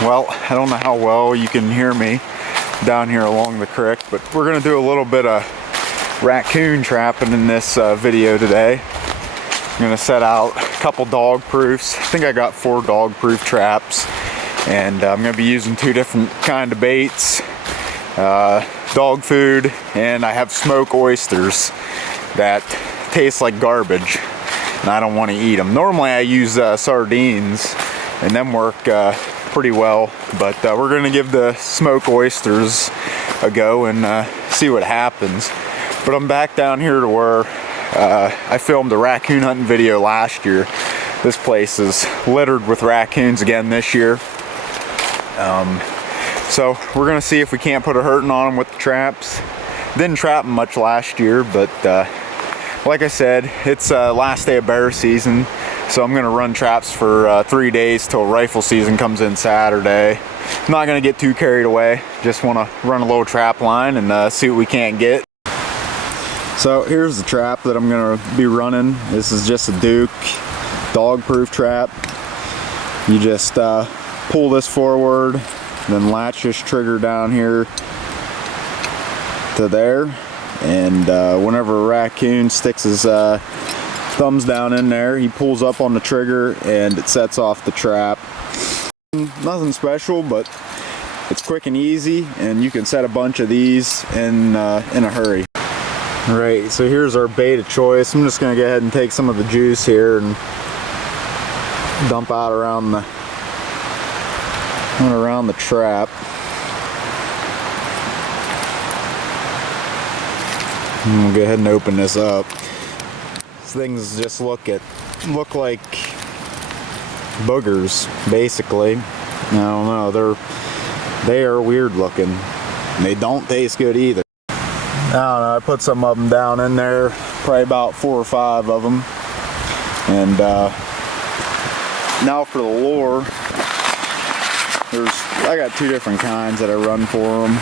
Well, I don't know how well you can hear me down here along the creek, but we're gonna do a little bit of raccoon trapping in this video today. I'm gonna set out a couple dog proofs. I think I got 4 dog proof traps, and I'm gonna be using 2 different kind of baits, dog food, and I have smoked oysters that taste like garbage, and I don't want to eat them. Normally I use sardines, and them work pretty well, but we're gonna give the smoked oysters a go and see what happens. But I'm back down here to where I filmed a raccoon hunting video last year. This place is littered with raccoons again this year. So we're gonna see if we can't put a hurting on them with the traps. Didn't trap them much last year, but like I said, it's last day of bear season, so I'm gonna run traps for 3 days till rifle season comes in Saturday. I'm not gonna get too carried away, just wanna run a little trap line and see what we can't get. So here's the trap that I'm gonna be running. This is just a Duke dog proof trap. You just pull this forward, then latch this trigger down here to there, and whenever a raccoon sticks his thumbs down in there, he pulls up on the trigger and it sets off the trap. Nothing special, but it's quick and easy, and you can set a bunch of these in a hurry. Alright, so here's our bait of choice. I'm just going to go ahead and take some of the juice here and dump out around the trap. And we'll go ahead and open this up. These things just look like boogers, basically. I don't know, they are weird looking. And they don't taste good either. I don't know, I put some of them down in there, probably about 4 or 5 of them. And now for the lure, I got 2 different kinds that I run for them.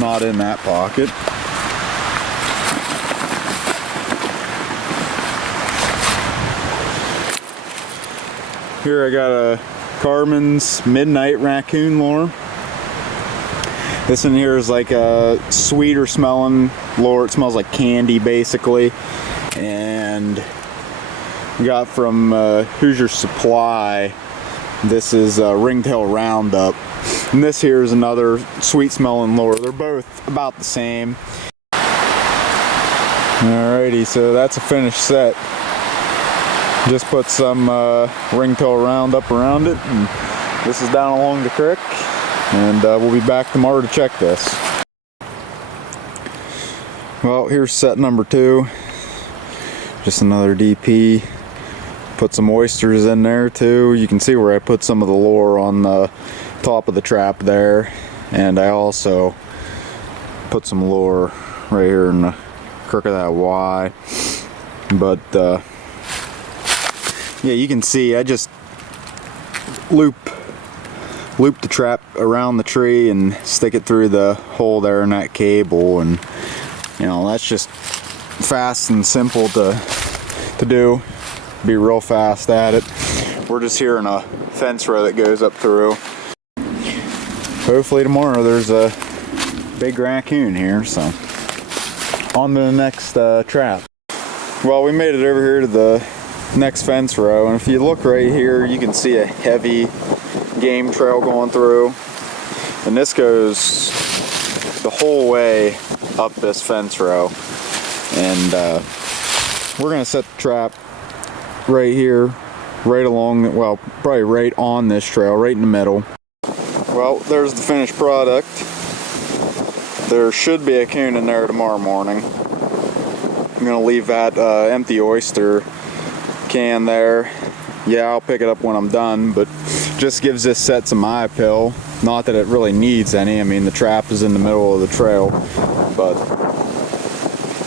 Not in that pocket. Here I got a Carmen's Midnight Raccoon lure. This in here is like a sweeter smelling lure. It smells like candy basically. And we got from Hoosier Supply. This is Ringtail Roundup. And this here is another sweet smelling lure. They're both about the same. Alrighty, so that's a finished set. Just put some Ringtail Roundup around it. And this is down along the creek. And we'll be back tomorrow to check this. Well, here's set number 2. Just another DP. Put some oysters in there too. You can see where I put some of the lure on the top of the trap there. And I also put some lure right here in the crook of that Y. But yeah, you can see I just loop the trap around the tree and stick it through the hole there in that cable, and you know, that's just fast and simple to do. Be real fast at it. We're just hearing a fence row that goes up through. Hopefully tomorrow there's a big raccoon here, so on to the next trap. Well, we made it over here to the next fence row, and if you look right here, you can see a heavy game trail going through, and this goes the whole way up this fence row. And we're gonna set the trap right here, right along, well, probably right on this trail, right in the middle. Well, there's the finished product. There should be a coon in there tomorrow morning. I'm gonna leave that empty oyster can there. Yeah, I'll pick it up when I'm done, but just gives this set some eye appeal. Not that it really needs any. I mean, the trap is in the middle of the trail, but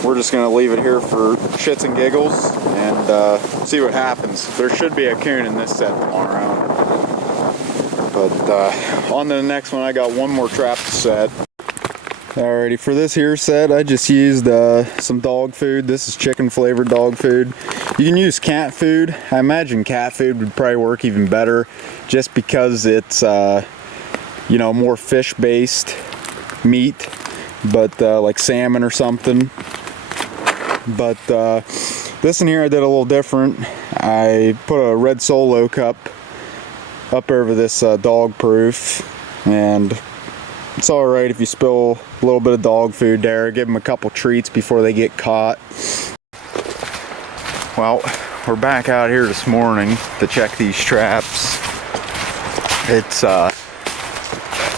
we're just gonna leave it here for shits and giggles and see what happens. There should be a coon in this set tomorrow. But on to the next one. I got one more trap to set. Alrighty, for this here set, I just used some dog food. This is chicken flavored dog food. You can use cat food. I imagine cat food would probably work even better, just because it's you know, more fish-based meat, but like salmon or something. But this one here I did a little different. I put a red Solo cup up over this dog proof, and it's alright if you spill a little bit of dog food there. Give them a couple treats before they get caught. Well, we're back out here this morning to check these traps. It's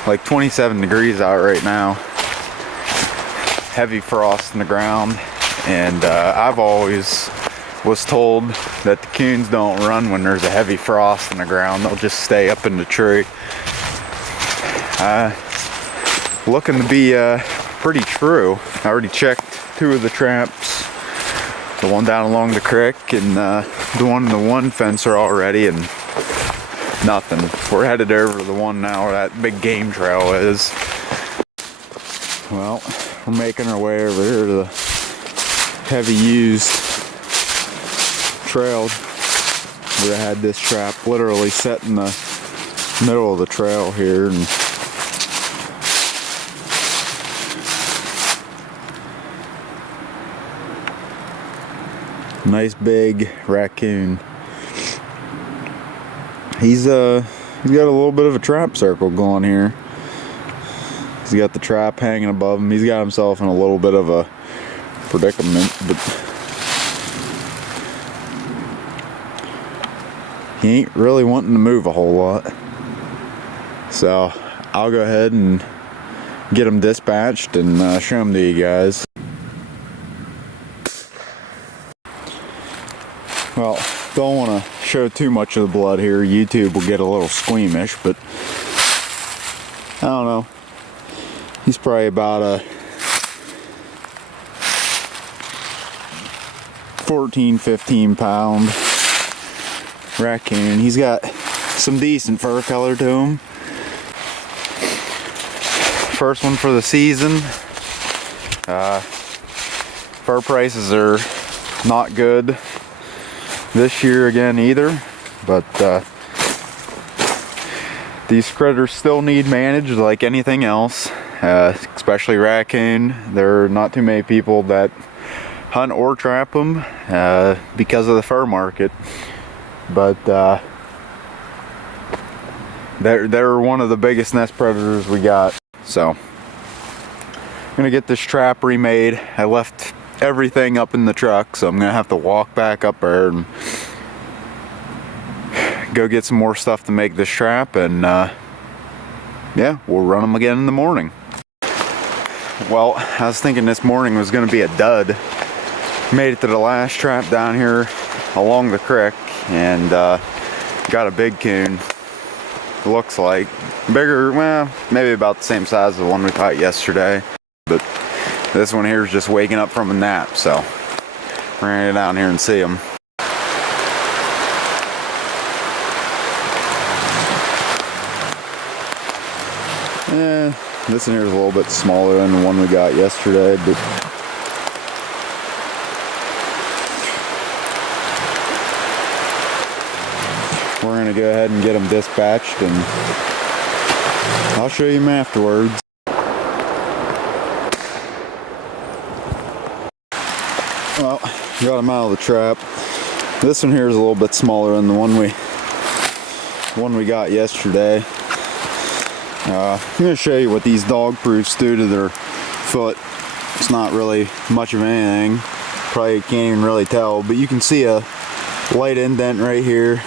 like 27 degrees out right now. Heavy frost in the ground, and I've always was told that the coons don't run when there's a heavy frost in the ground. They'll just stay up in the tree. Looking to be pretty true. I already checked 2 of the traps. The one down along the creek and the one in the one fencer already, and nothing. We're headed over to the one now where that big game trail is. Well, we're making our way over here to the heavy used trail where I had this trap literally set in the middle of the trail here, and nice big raccoon. He's got a little bit of a trap circle going here. He's got the trap hanging above him. He's got himself in a little bit of a predicament, but he ain't really wanting to move a whole lot. So I'll go ahead and get him dispatched and show him to you guys. Well, don't want to show too much of the blood here. YouTube will get a little squeamish, but I don't know. He's probably about a 14-15 pound raccoon. He's got some decent fur color to him. First one for the season. Fur prices are not good this year again either, but these critters still need managed like anything else, especially raccoon. There are not too many people that hunt or trap them because of the fur market, but they're one of the biggest nest predators we got. So I'm gonna get this trap remade. I left everything up in the truck, so I'm gonna have to walk back up there and go get some more stuff to make this trap, and yeah, we'll run them again in the morning. Well, I was thinking this morning was gonna be a dud. Made it to the last trap down here along the creek, and got a big coon. Looks like bigger, well, maybe about the same size as the one we caught yesterday, but this one here is just waking up from a nap, so we're gonna get down here and see him. This one here is a little bit smaller than the one we got yesterday, but we're gonna go ahead and get him dispatched, and I'll show you him afterwards. Well, got him out of the trap. This one here is a little bit smaller than the one we got yesterday. I'm going to show you what these dog proofs do to their foot. It's not really much of anything. Probably can't even really tell, but you can see a light indent right here.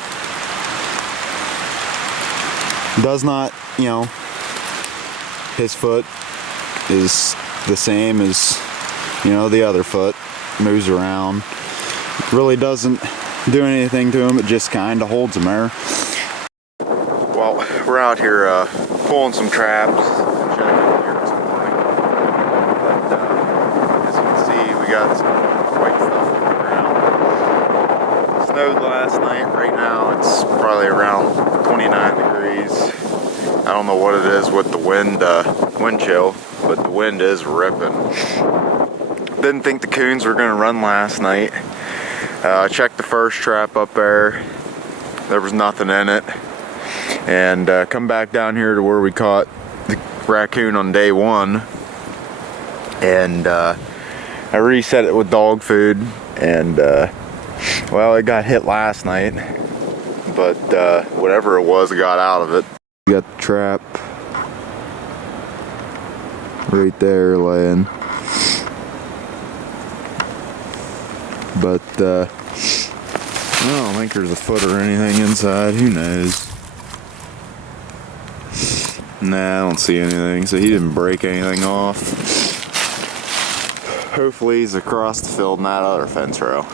Does not, you know, his foot is the same as, you know, the other foot. Moves around. Really doesn't do anything to him, it just kind of holds him there. Well, we're out here pulling some traps, checking here this morning. But as you can see, we got some white stuff on the ground. It snowed last night. Right now it's probably around 29 degrees. I don't know what it is with the wind chill, but the wind is ripping. Didn't think the coons were gonna run last night. I checked the first trap up there. There was nothing in it. And come back down here to where we caught the raccoon on day 1. And I reset it with dog food. And well, it got hit last night. But whatever it was, it got out of it. We got the trap right there laying. But I don't think there's a foot or anything inside. Who knows? Nah, I don't see anything. So he didn't break anything off. Hopefully he's across the field in that other fence row.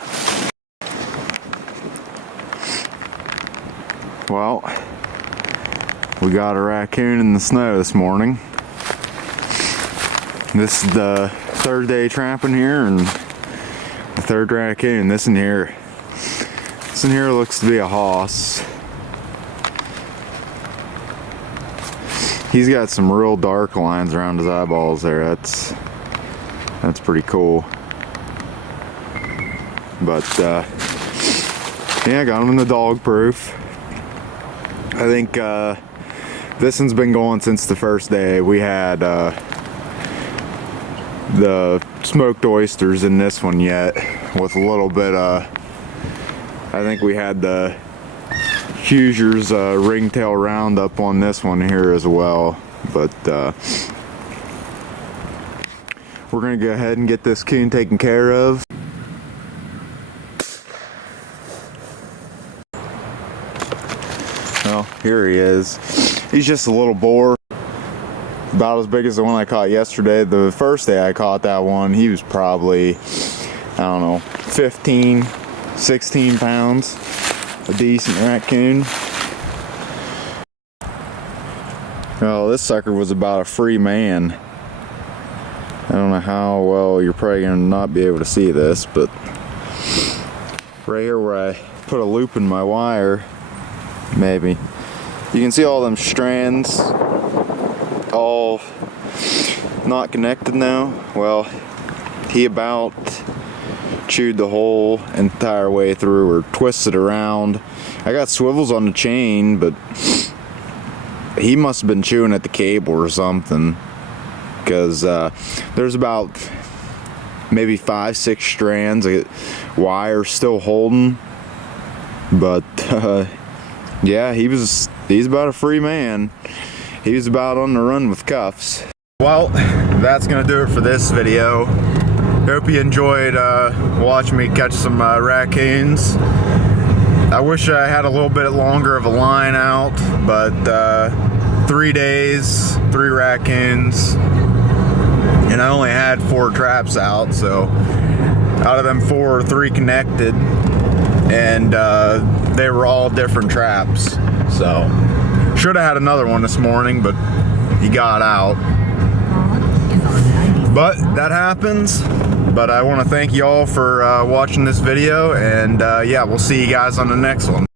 Well, we got a raccoon in the snow this morning. This is the 3rd day trapping here, and the 3rd raccoon. This in here looks to be a hoss. He's got some real dark lines around his eyeballs there. That's pretty cool. But yeah, I got him in the dog proof. I think this one's been going since the 1st day. We had the smoked oysters in this one yet, with a little bit I think we had the Hoosier's ringtail roundup on this one here as well. But we're gonna go ahead and get this coon taken care of. Well, here he is. He's just a little boar, about as big as the one I caught yesterday. The 1st day I caught that one, he was probably, I don't know, 15, 16 pounds. A decent raccoon. Well, this sucker was about a free man. I don't know how well you're probably gonna not be able to see this, but right here where I put a loop in my wire, maybe, you can see all them strands all not connected now. Well, he about chewed the whole entire way through, or twisted around. I got swivels on the chain, but he must have been chewing at the cable or something, because there's about maybe 5-6 strands of wire still holding. But yeah, he's about a free man. He was about on the run with cuffs. Well, that's gonna do it for this video. Hope you enjoyed watching me catch some raccoons. I wish I had a little bit longer of a line out, but 3 days, 3 raccoons, and I only had 4 traps out, so out of them 4, 3 connected, and they were all different traps. So should have had another one this morning, but he got out. But that happens. But I want to thank you all for watching this video, and yeah, we'll see you guys on the next one.